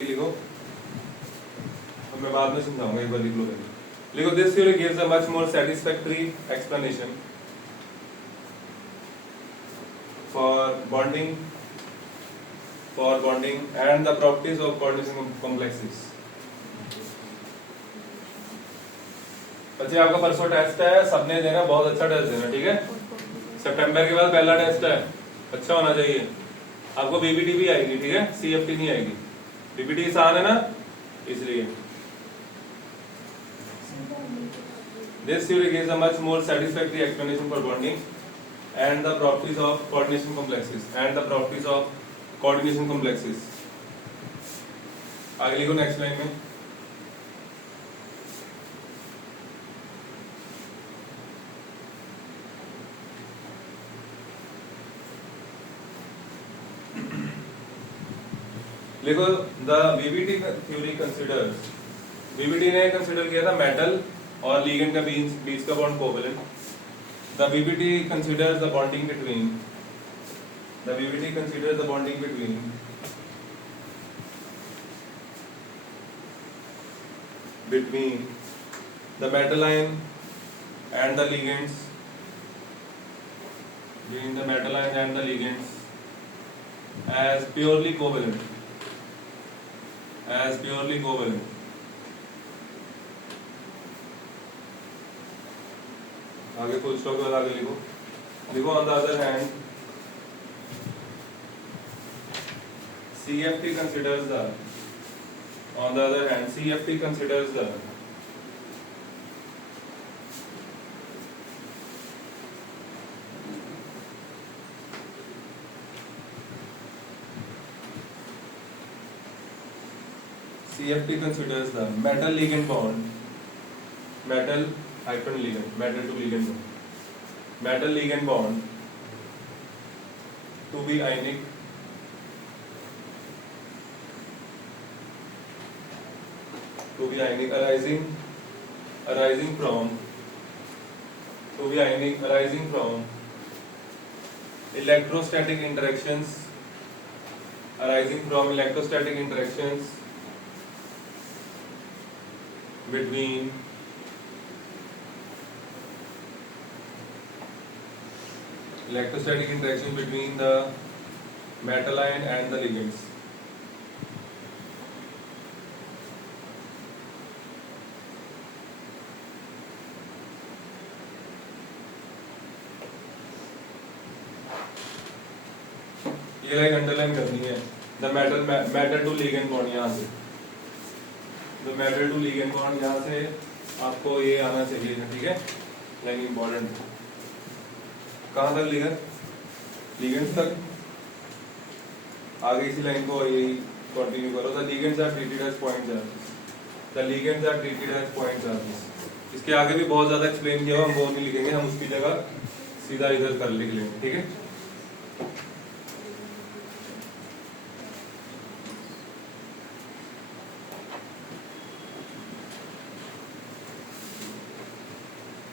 लिखो और मैं बाद में समझाऊंगा, एक बार लिख लो पहले। लिखो this theory gives a much more satisfactory explanation for bonding and the properties of coordination complexes. बच्चे आपका परसों टेस्ट है, सबने देना, बहुत अच्छा टेस्ट देना, ठीक है। सितंबर के बाद पहला टेस्ट है, अच्छा होना चाहिए। आपको बीबीटी भी आएगी, ठीक है, सीएफटी नहीं आएगी। बीबीटी आसान है ना, इसलिए। This theory gives a much more satisfactory explanation for bonding and the properties of coordination complexes. आगे लिखो नेक्स्ट लाइन में। लिखो the BBT theory considers, BBT ने कंसिडर किया था मेटल और लिगेंड का बीच का bond covalent. The BBT considers the bonding between the metal ion and the ligands as purely covalent. आगे फुल स्टॉप के बाद आगे लिखो on the other hand CFT considers the metal ligand bond, metal to ligand bond to be ionic arising from electrostatic interactions between the metal ion and the ligands. ये line underline करनी है। The metal to ligand bond, यहाँ से the metal to ligand bond, यहाँ से आपको ये आना चाहिए, ठीक है। Line important. कहाँ तक लिगेंड्स तक, आगे इसी लाइन को यही कंटिन्यू करो। The ligands are treated as point charges. इसके आगे भी बहुत ज्यादा एक्सप्लेन किया हुआ, हम वो नहीं लिखेंगे, हम उसकी जगह सीधा इधर कर लिख लेंगे, ठीक है।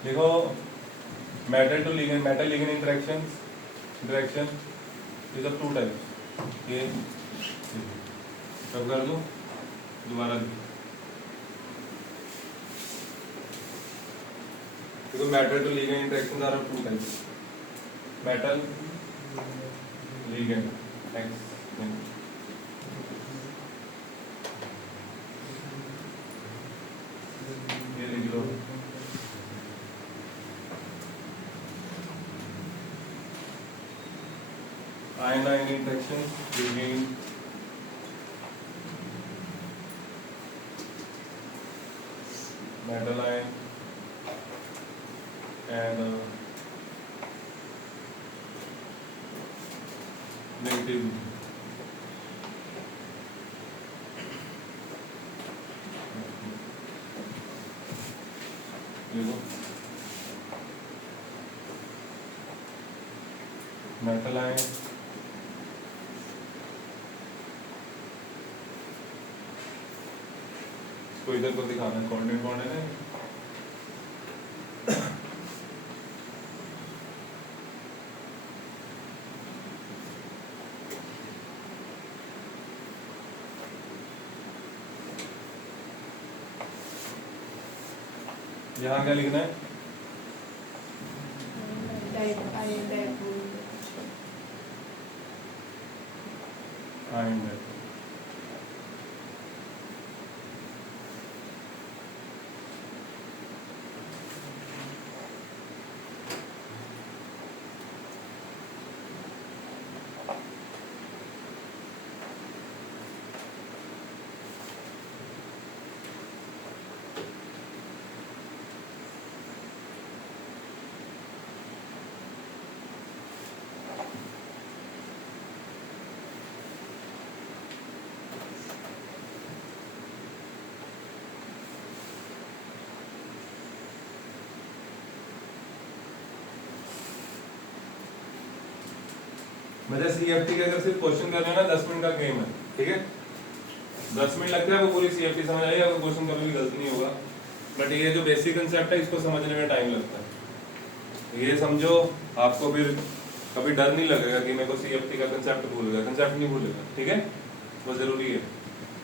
देखो metal ligand interaction is of 2 types. ये सब कर दो, दोबारा देखो metal to ligand interaction are of 2 types, metal ligand ये लिख लो। Ion interactions between metal ion and negative metal ion इसको इधर को दिखाना है, कोऑर्डिनेट बॉन्ड है ना। यहाँ क्या लिखना है? Ion dipole. मतलब सीएफटी का अगर सिर्फ क्वेश्चन कर रहे हैं ना 10 मिनट का गेम है, ठीक है? 10 मिनट लगता है वो पूरी सीएफटी समझ आएगी, अगर क्वेश्चन कभी भी गलत नहीं होगा। बट ये जो बेसिक कंसेप्ट है इसको समझने में टाइम लगता है। ये समझो, आपको फिर कभी डर नहीं लगेगा कि मेरे को सीएफटी का कंसेप्ट भूल गया। कंसेप्ट नहीं भूलेगा, ठीक है? वो जरूरी है।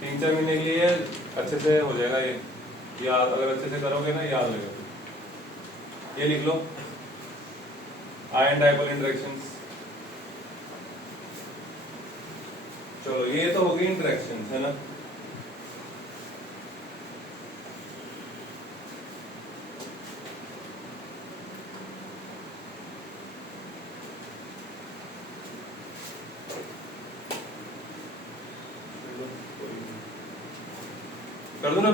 3-4 महीने के लिए अच्छे से हो जाएगा ये याद। अगर अच्छे से करोगे ना याद लगेगा। ये लिख लो, आयन डाइपोल इंटरेक्शंस। चलो ये तो होगी इंटरेक्शन, है ना? कर दो ना,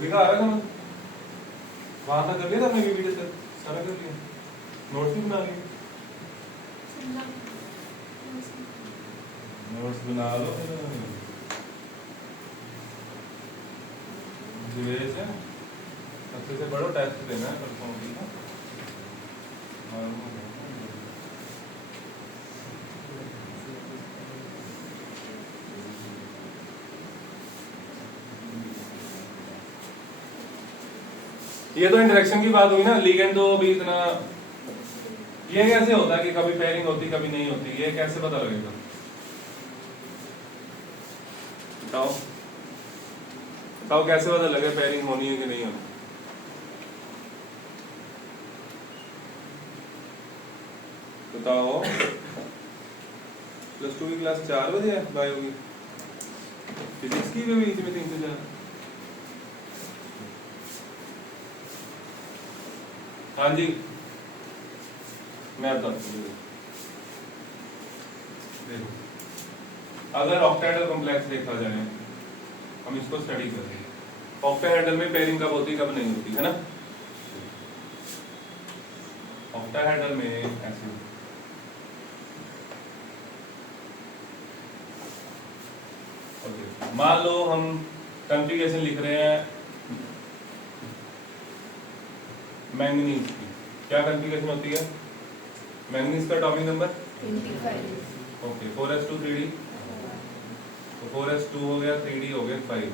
दिखा रहा था मैं वहां तक कर लिया था अपने वीडियो से सारा कर लिया, नोट्स भी बना लिए। नोट्स बना लो से अच्छे से पढ़ो, टेस्ट देना है परसों की ना। ये तो इंटरेक्शन की बात हुई ना, लिगेंड तो अभी इतना। ये कैसे होता है कि कभी पेयरिंग होती कभी नहीं होती, ये कैसे पता लगेगा? बताओ बताओ, कैसे पता लगे पेयरिंग होनी है कि नहीं होनी? बताओ। +2 की क्लास 4 बजे है बायो की, फिजिक्स की भी बीच में 3 से 4। हाँ जी, मैं बताता हूँ। देखो, अगर ऑक्टाहेड्रल कॉम्प्लेक्स देखा जाए, हम इसको स्टडी कर रहे हैं। ऑक्टाहेड्रल में पेयरिंग कब होती कब नहीं होती, है ना? ऑक्टाहेड्रल में ऐसे मान लो हम कॉन्फ़िगरेशन लिख रहे हैं मैंगनीज की। क्या कॉन्फ़िगरेशन होती है मैंगनीज का? Atomic number 25। Okay, 4s2 3d, तो 4s2 हो गया, 3d हो गया 5।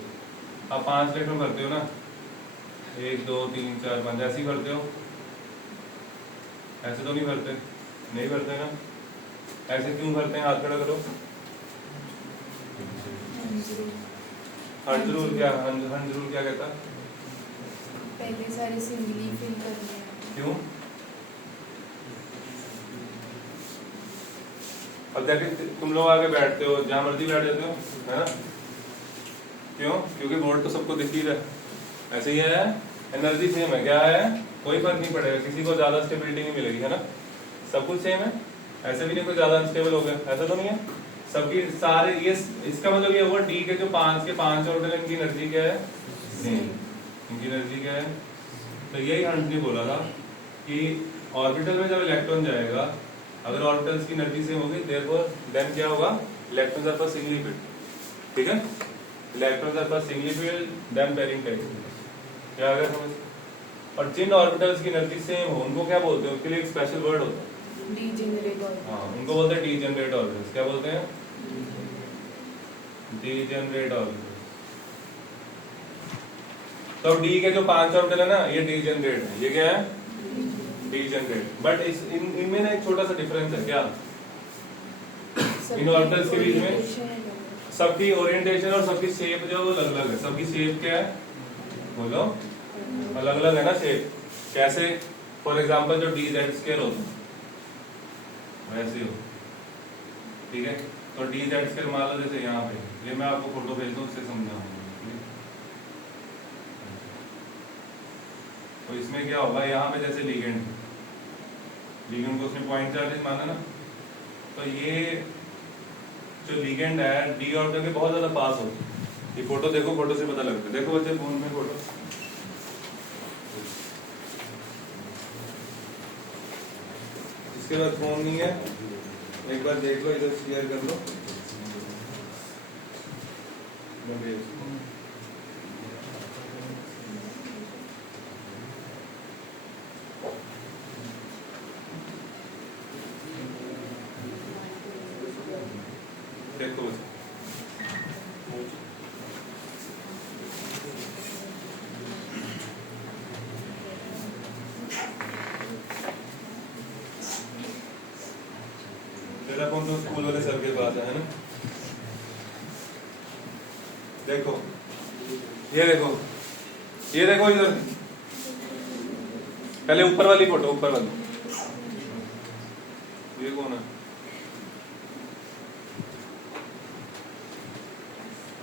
अब 5 इलेक्ट्रॉन भरते हो ना, 1 2 3 4 5, ऐसे ही भरते हो? ऐसे तो नहीं भरते, नहीं भरते ना? ऐसे क्यों भरते हैं? हाथ खड़ा करो। हंज रूल क्या? हंज रूल क्या कहता? पहले सारी सिंगली फिल करनी है। क्यों? अब जाके तुम लोग आगे बैठते हो, जहां मर्जी बैठ जाते हो, है ना? क्यों? क्योंकि बोर्ड तो सबको दिख ही रहा है। ऐसे ही है, एनर्जी सेम है, क्या है, कोई फर्क नहीं पड़ेगा, किसी को ज्यादा स्टेबिलिटी नहीं मिलेगी, है ना? सब कुछ सेम है। ऐसे भी नहीं कोई ज्यादा अनस्टेबल हो गया, ऐसा तो नहीं है। सबकी सारे ये, इसका मतलब ये हुआ डी के जो 5 ऑर्बिटल, इनकी एनर्जी क्या है? सेम। इनकी एनर्जी क्या है? तो यही हंट ने बोला था कि ऑर्बिटल में जब इलेक्ट्रॉन जाएगा, अगर ऑर्बिटल्स की एनर्जी सेम होगी, देन क्या होगा? Electrons are first singly filled, ठीक है? Electrons are first singly filled, then pairing takes. क्या आ गया समझ? और जिन ऑर्बिटल्स की एनर्जी सेम हो उनको क्या बोलते हैं? उसके लिए एक स्पेशल वर्ड होता है, डीजेनरेट ऑर्बिटल्स। हाँ, उनको बोलते हैं डीजेनरेट ऑर्बिटल्स। क्या बोलते हैं? Degenerate orbitals. तो डी के जो 5 ऑर्बिटल है ना, ये डीजेनरेट है। ये क्या है? डीजेनरेट। बट इनमें ना एक छोटा सा डिफरेंस है। क्या? इन ऑर्बिटल्स के बीच में सबकी ओरिएंटेशन और सबकी शेप जो अलग अलग है। सबकी शेप क्या है बोलो, अलग अलग है ना शेप। कैसे? फॉर एग्जांपल जो डी जेड स्क्वायर होता है वैसे हो, ठीक है। तो डी जेड स्क्वायर मान लो जैसे यहाँ पे, ये मैं आपको फोटो भेज दूँ उससे समझाऊंगा। तो इसमें क्या होगा, यहाँ पे जैसे लीगेंड को उसने पॉइंट चार्जेस माना ना, तो ये जो लीगेंड है डी ऑर्बिटल के बहुत ज्यादा पास होते हैं। ये फोटो देखो, फोटो से पता लगता है। देखो बच्चे फोन में फोटो, इसके बाद फोन नहीं है, एक बार देख लो, इधर शेयर कर लो। देखो बच्चे, तेरा फोन तो स्कूल वाले सर के पास है ना। देखो ये देखो, ये देखो इधर, पहले ऊपर वाली फोटो, ऊपर वाली, ये कौन है?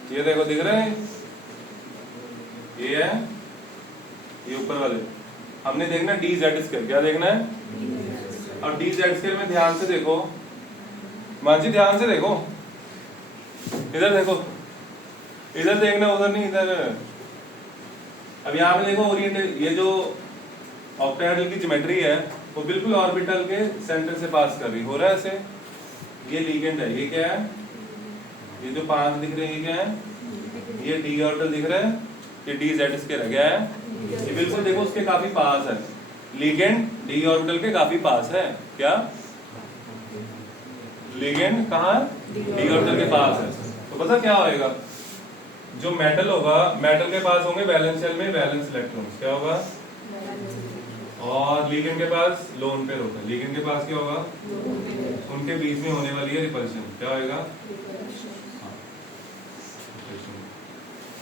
ये देखो, दिख रहा है? ये है, ये ऊपर वाले। हमने देखना डी जेड स्क्वायर, क्या देखना है? अब डी जेड स्क्वायर में ध्यान से देखो, मानसी ध्यान से देखो, इधर देखो, इधर देखना, उधर नहीं, इधर। अब यहाँ पे देखो ओरिएंटेड, ये जो ऑक्टाहेड्रल की ज्योमेट्री है वो बिल्कुल ऑर्बिटल के सेंटर से पास कर रही हो रहा है ऐसे। ये लीगेंड है, ये क्या है? ये जो 5 दिख रहे हैं ये क्या है? ये डी ऑर्बिटल दिख रहा है, ये डी जेड स्क्वायर है, क्या है? ये बिल्कुल देखो उसके काफी पास है। लीगेंड डी ऑर्बिटल के काफी पास है। क्या लीगेंड कहाँ है? डी ऑर्बिटल के पास है। तो पता क्या होएगा, जो मेटल होगा, मेटल के पास होंगे वैलेंस शेल में वैलेंस इलेक्ट्रॉन्स, क्या होगा? और लीगेंड के पास लोन पेयर होगा। लीगेंड के पास क्या होगा? उनके बीच में होने वाली है रिपल्शन, क्या होएगा?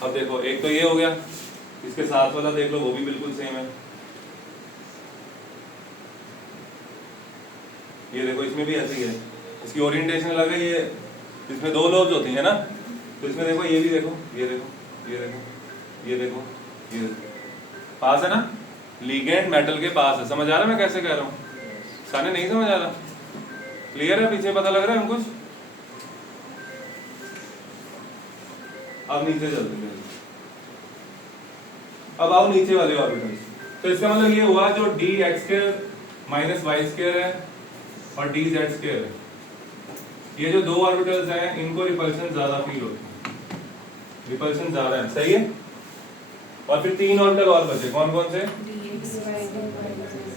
अब देखो, एक तो ये हो गया, इसके साथ वाला देख लो, वो भी बिल्कुल सेम है। ये देखो, इसमें भी ऐसी है, इसकी ओरिएंटेशन अलग है। ये इसमें 2 लोब्स होती है ना, तो इसमें देखो, ये भी देखो, ये देखो, ये देखो, ये देखो, ये देखो, पास है ना। लीगेंड मेटल के पास है। समझ आ रहा है मैं कैसे कह रहा हूँ? साने नहीं समझ आ रहा? क्लियर है? पीछे पता लग रहा है कुछ? अब नीचे चलते हैं, अब आओ नीचे वाले ऑर्बिटल्स। तो इसका मतलब ये हुआ, जो d x square minus y square है और डी जेड स्क्वायर है, ये जो 2 ऑर्बिटल्स हैं इनको रिपल्शन ज्यादा फील होती है, रिपल्शन ज्यादा है, सही है। और फिर 3 ऑर्बिटल और बचे, कौन कौन से?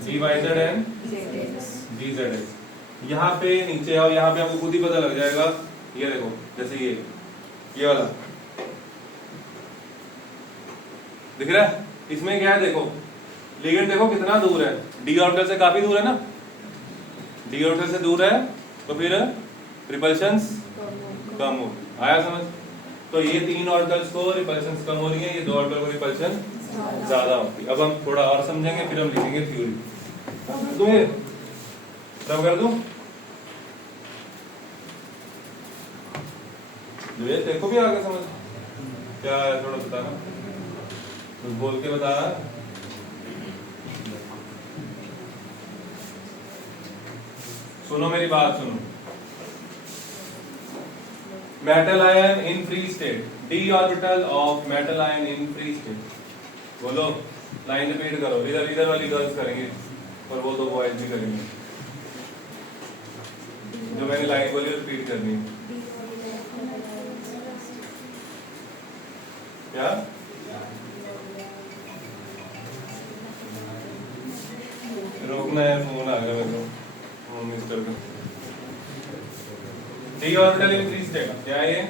D y z and d z x. यहाँ पे नीचे आओ, यहाँ पे आपको खुद ही पता लग जाएगा। ये देखो, जैसे ये वाला दिख रहा है, इसमें क्या है? देखो लीगेंड देखो कितना दूर है, डी ऑर्बिटल से काफी दूर है ना। डी ऑर्बिटल से दूर है तो फिर रिपल्शंस कम हो, आया समझ? तो ये 3 ऑर्बिटल्स को रिपल्शंस कम हो रही है, ये 2 ऑर्बिटल को रिपल्शन ज्यादा होती है। अब हम थोड़ा और समझेंगे, फिर हम लिखेंगे थ्योरी। तुम्हें रब कर दूं? देखो भी आगे समझ क्या है, थोड़ा बताना, कुछ बोल के बता। सुनो मेरी बात, सुनो। Metal ion in free state, D orbital of metal ion in free state. बोलो, लाइन रिपीट करो, इधर इधर वाली गर्ल्स करेंगे और वो 2 बॉयज भी करेंगे। जो मैंने लाइन बोली रिपीट करनी है। क्या? रोकना है, फोन आ गया मेरे को, फोन मिस कर दो। D orbital in free state, क्या है ये?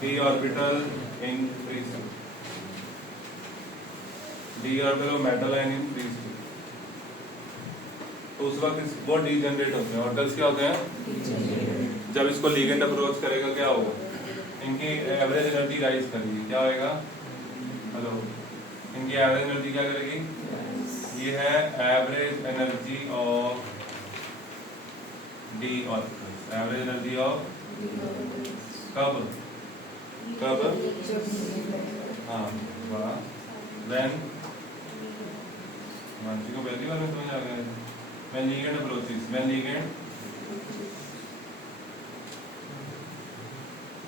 D orbital in free state, D orbital of metal ion in free state. तो उस वक्त वो डीजेनरेट होते हैं, ऑर्बिटल्स क्या होते हैं? जब इसको लिगेंड अप्रोच करेगा क्या होगा, इनकी एवरेज एनर्जी राइज करेगी, क्या होएगा, हेलो, इनकी एवरेज एनर्जी क्या करेगी, ये है average energy of D orbitals, average energy of कब कब, हाँ वाह, व्हेन, मानसी को पहली बार में समझ आ गया, when ligand approaches, when ligand,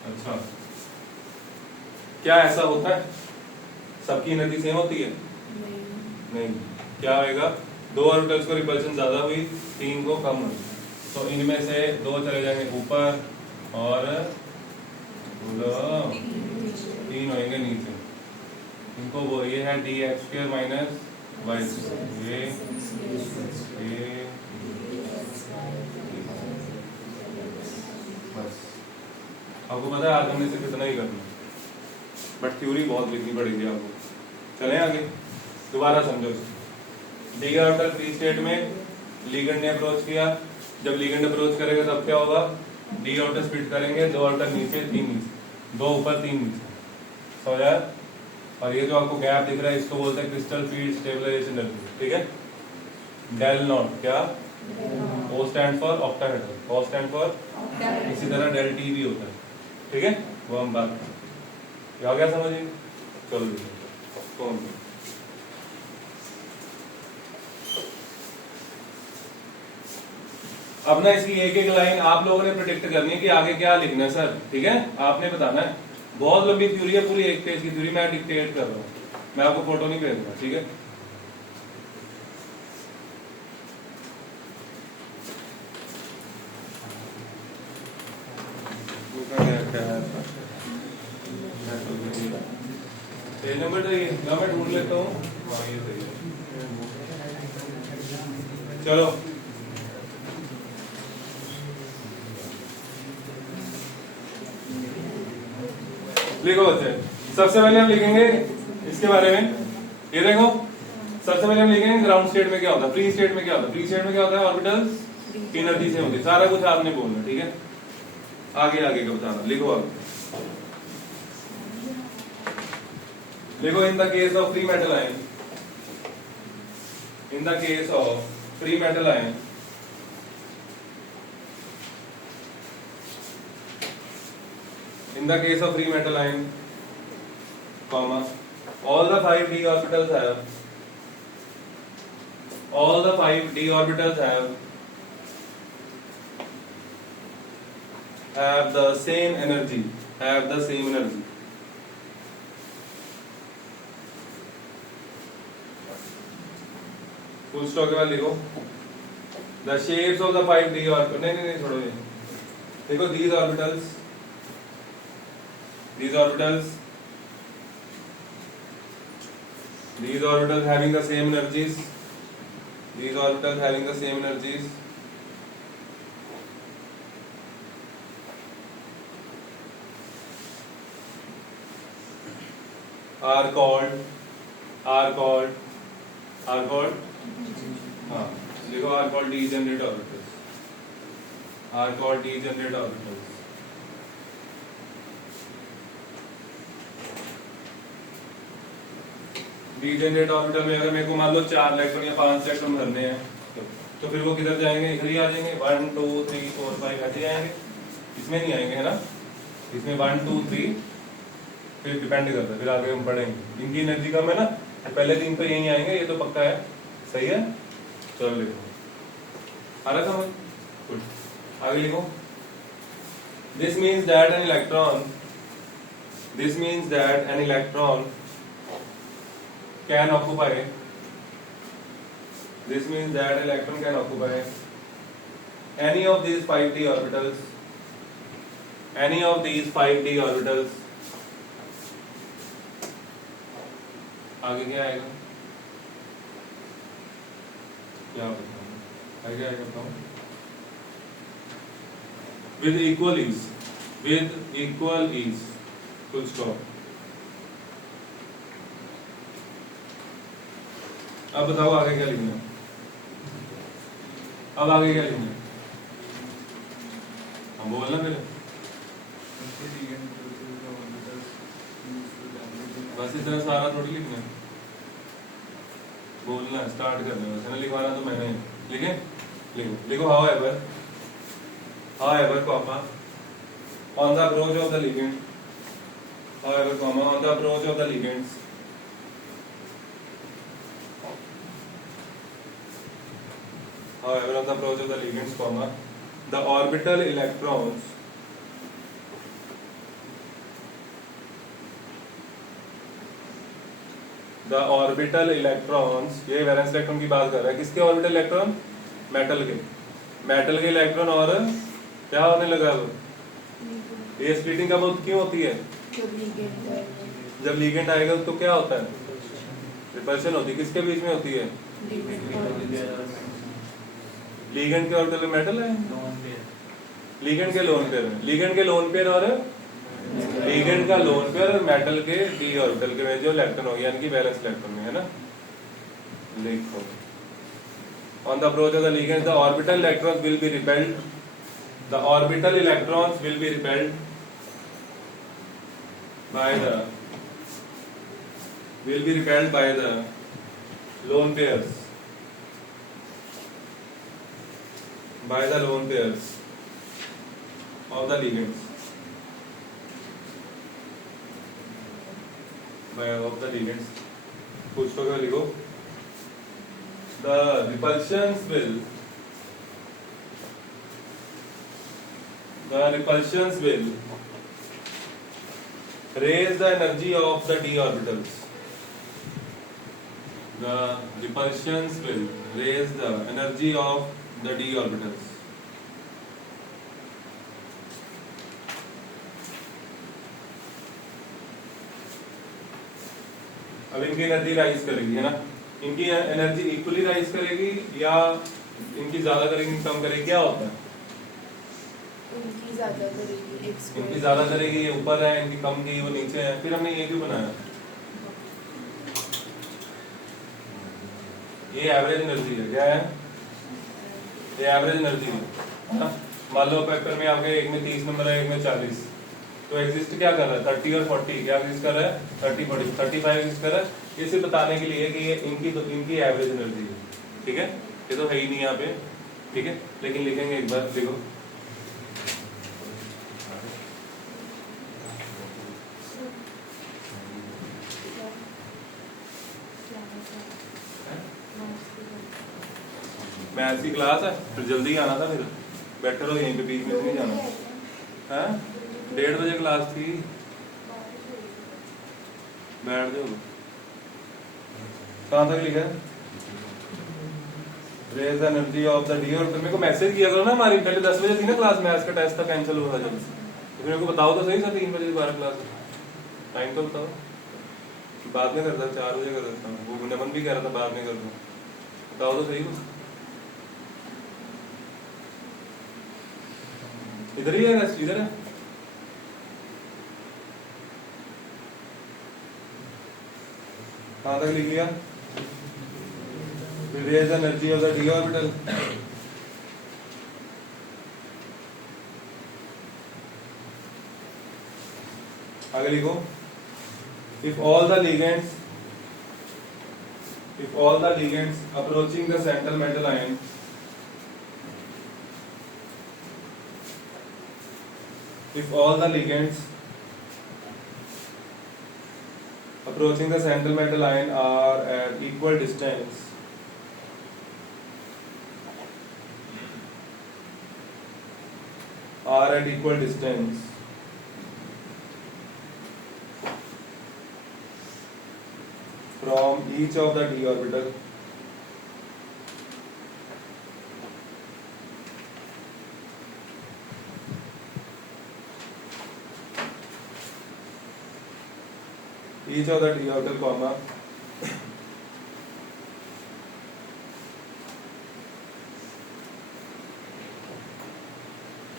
अच्छा क्या ऐसा होता है सबकी एनर्जी सेम होती है, नहीं, क्या होएगा, दो ऑर्बिटल्स को रिपल्शन ज्यादा हुई, तीन को कम हुई, तो इनमें से दो चले जाएंगे ऊपर और बोलो तीन होएंगे नीचे, इनको वो ये है d x square minus y square, ये बस, आपको पता है आज हमने से कितना ही करना, बट थ्योरी बहुत लिखनी पड़ेगी आपको। चलें आगे, दोबारा समझो, डी ऑर्बिटल फ्री स्टेट में लिगेंड ने अप्रोच किया, जब लिगेंड अप्रोच करेगा तब क्या होगा, डी ऑर्बिटल स्प्लिट करेंगे, दो ऑर्बिटल नीचे तीन नीचे, दो ऊपर तीन नीचे, समझ आया। और ये जो आपको गैप दिख रहा है इसको बोलते हैं क्रिस्टल फील्ड स्टेबलाइजेशन एनर्जी, ठीक है, डेल नॉट, क्या, O stand for octahedral, O stand for, इसी तरह डेल टी भी होता है, ठीक है, वो हम बात करें, आ गया समझिए, चलो कौन, अब ना इसकी एक एक लाइन आप लोगों ने प्रिडिक्ट करनी है कि आगे क्या लिखना है सर, ठीक है, आपने बताना है, बहुत लंबी थ्योरी है, पूरी एक पेज की थ्योरी मैं डिक्टेट कर रहा हूँ, मैं आपको फोटो नहीं भेजूंगा, ठीक है। पेज नंबर चाहिए, मैं ढूंढ लेता हूँ, हाँ ये सही है, चलो लिखो बच्चे, सबसे पहले हम लिखेंगे इसके बारे में, ये देखो, सबसे पहले हम लिखेंगे ग्राउंड स्टेट में क्या होता है, फ्री स्टेट में क्या होता है, फ्री स्टेट में क्या होता है, ऑर्बिटल्स की एनर्जी से होती है, सारा कुछ आपने बोलना, ठीक है, आगे आगे का बताना, लिखो आगे, लिखो, in the case of free metal ion, in the case of free metal ion, in the case of free metal ion, comma, all the 5 d orbitals have the same energy, full stop के बाद लिखो, the shapes of the 5 d orbitals, नहीं छोड़ो ये, देखो, these orbitals having the same energies, are called, हाँ देखो, are called degenerate orbitals, degenerate orbital में अगर मेरे को मान लो 4 इलेक्ट्रॉन या 5 इलेक्ट्रॉन भरने हैं तो फिर वो किधर जाएंगे, इधर ही आ जाएंगे, 1 2 3 4 5 ऐसे जाएंगे, इसमें नहीं आएंगे, है ना, इसमें 1 2 3 फिर डिपेंड करता है, फिर आगे हम पढ़ेंगे, इनकी एनर्जी कम है ना, तो पहले 3 तो यही आएंगे, ये तो पक्का है, सही है, चलो लिखो, आ रहा समझ, गुड, आगे लिखो, this means that an electron can occupy any of these 5d orbitals, आगे क्या आएगा, क्या आगे आएगा बताओ, with equal ease, full stop। अब बताओ आगे क्या लिखना है, अब आगे क्या लिखना है, बोलना फिर बस इतना सारा थोड़ी लिखना है, बोलना स्टार्ट करना बस है ना, लिखवाना तो मैंने लिखे लिखो लिखो how ever comma on the approach of the ligand, how ever comma on the approach of the ligands, however on the approach of the ligands comma the orbital electrons ये वैलेंस इलेक्ट्रॉन की बात कर रहा है, किसके orbital electron, metal के electron और क्या होने लगा अब, ये स्प्लिटिंग कब क्यों होती है, जब लिगेंड आएगा तो क्या होता है, रिपल्शन होती है, किसके बीच में होती है, लिगेंड के ऑर्बिटल में मेटल है, लिगेंड के लोन पेयर में, लिगेंड के लोन पेयर और लिगेंड का लोन पेयर और मेटल के डी ऑर्बिटल के में जो इलेक्ट्रॉन हो गया यानी कि वैलेंस इलेक्ट्रॉन में है ना, लिखो on the approach of the ligand the orbital electrons will be repelled, the orbital electrons will be repelled by the lone pairs by the lone pairs of the ligands कुछ तो क्या लिखो, the repulsions will raise the energy of the d orbitals, the repulsions will raise the energy of the d orbitals, अब इनकी energy rise करेगी है ना, इनकी एनर्जी इक्वली राइज करेगी या इनकी ज्यादा करेगी कम करेगी, क्या होता है, इनकी ज्यादा करेगी, इनकी ज्यादा करेगी, ये ऊपर है, इनकी कम की वो नीचे है, फिर हमने ये क्यों बनाया, ये एवरेज एनर्जी है, क्या है, ये एवरेज एनर्जी है, मान लो फैक्टर में आपके एक में 30 नंबर है, एक में 40, तो एग्जिस्ट क्या कर रहा है, 30 और 40 क्या एग्जिस्ट कर रहा है, 30 40 35 एग्जिस्ट कर रहा है, ये सिर्फ बताने के लिए कि ये इनकी एवरेज एनर्जी है, ठीक है, ये तो है ही नहीं यहाँ पे, ठीक है, लेकिन लिखेंगे एक बार, देखो मैथ्स की क्लास है, फिर जल्दी आना था, फिर बैठे रहो यहीं पे, बीच में नहीं जाना है, 1:30 बजे क्लास थी, बैठ जाओ, कहाँ तक लिखा है, raise energy of the d, और मेरे को मैसेज किया करो ना, हमारी पहले 10 बजे थी ना क्लास, मैथ्स का टेस्ट था, कैंसिल हुआ जब, तो मेरे को बताओ तो सही सर, 3 बजे 12 क्लास, टाइम तो बताओ, बाद में करता 4 बजे कर देता हूँ, वो नमन भी कह रहा था बाद में कर दो, बताओ तो सही, इधर ही है, इधर है, कहाँ तक लिख लिया, raise energy of the d orbital, आगे लिखो, if all the ligands approaching the central metal ion if all the ligands approaching the central metal ion are at equal distance from each of the d orbital comma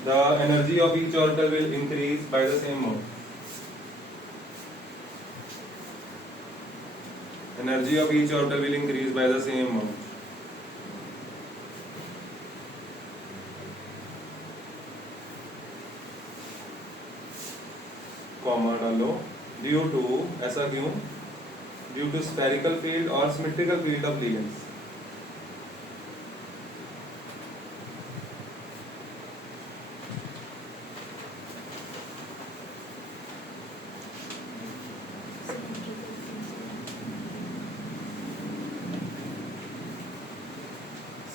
the energy of each orbital will increase by the same amount. Energy of each orbital will increase by the same amount. Comma डालो, due to, ऐसा क्यों, due to spherical field और symmetrical field of ligands.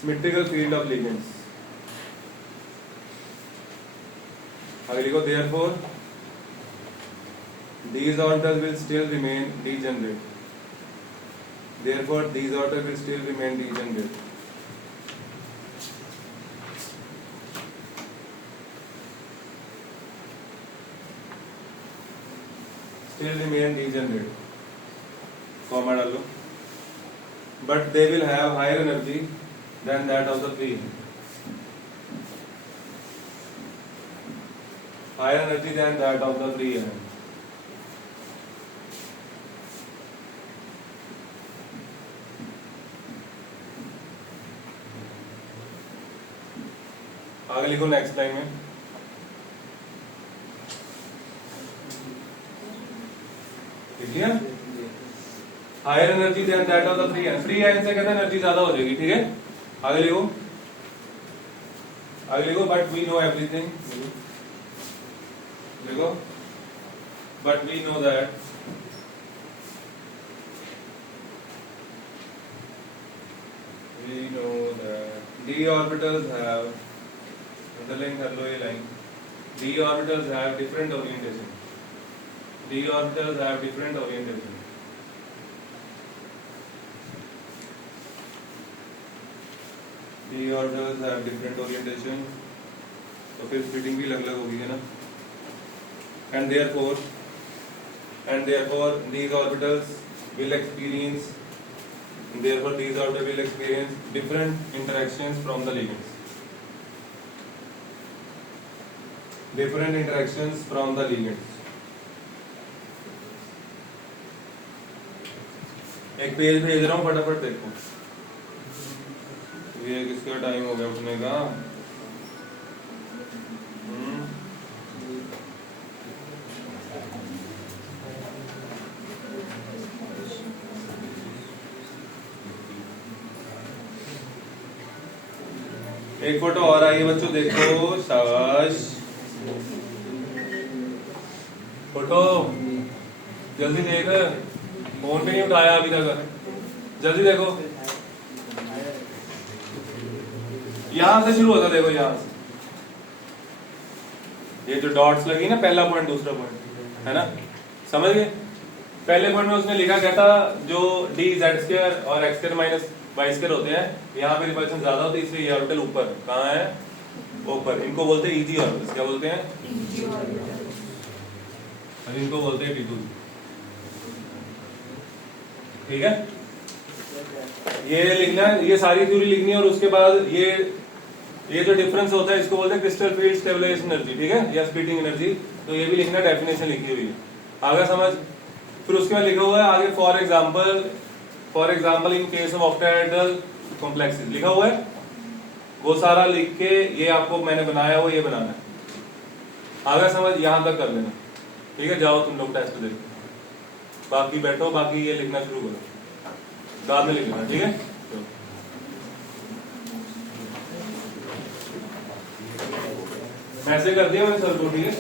Symmetrical field of ligands. आगे लिखो, therefore these orbitals will still remain degenerate. Therefore, these orbitals will still remain degenerate. Still remain degenerate. Comma डालो. But they will have higher energy than that of the free. Higher energy than that of the free ion. आगे लिखो next line में, लिख लिया, higher energy than that of the free ion. Free ion से कहते हैं energy ज्यादा हो जाएगी, ठीक है। आगे लिखो, आगे लिखो, बट वी नो एवरीथिंग, लिखो, but we know that d orbitals have, underline कर लो ये लाइन, d orbitals have different orientation, d orbitals have different orientation, d orbitals have different orientation, तो फिर स्प्लिटिंग भी अलग अलग होगी, है ना। and therefore these orbitals will experience different interactions from the ligands. Different interactions from the ligands. एक page भेज रहा हूँ, फटाफट देखो। ये किसका टाइम हो गया उठने का? एक फोटो और आई है बच्चों, देखो, शाबाश। फोटो जल्दी देख, फोन पे नहीं उठाया अभी तक, जल्दी देखो। यहां से शुरू होता, देखो यहां से, ये जो डॉट्स लगी ना, पहला पॉइंट दूसरा पॉइंट, है ना, समझ गए। पहले पॉइंट में उसने लिखा क्या था, जो डी जेड स्क्वायर और x square minus y square होते हैं, यहाँ पे रिपल्शन ज्यादा होती है, इसलिए ये ऑर्बिटल ऊपर, कहाँ है, ऊपर। इनको बोलते हैं इजी ऑर्बिटल्स। क्या बोलते हैं? और इनको बोलते हैं P2। ठीक है, ये लिखना है, ये सारी थ्योरी लिखनी है, और उसके बाद ये जो डिफरेंस होता है इसको बोलते हैं क्रिस्टल फील्ड स्टेबलाइजेशन एनर्जी, ठीक है, या स्प्लिटिंग एनर्जी। तो ये भी लिखना, डेफिनेशन लिखी हुई है, आगे समझ। फिर उसके बाद लिखा हुआ है आगे, for example in case of octahedral complexes, लिखा हुआ है, वो सारा लिख के ये आपको मैंने बनाया हुआ, ये बनाना है, आगे समझ, यहां तक कर लेना, ठीक है। जाओ तुम लोग टेस्ट देखो, बाकी बैठो, बाकी ये लिखना शुरू करो, बाद में लिखना, ठीक है। मैसेज कर दिया मैंने सर को, ठीक है।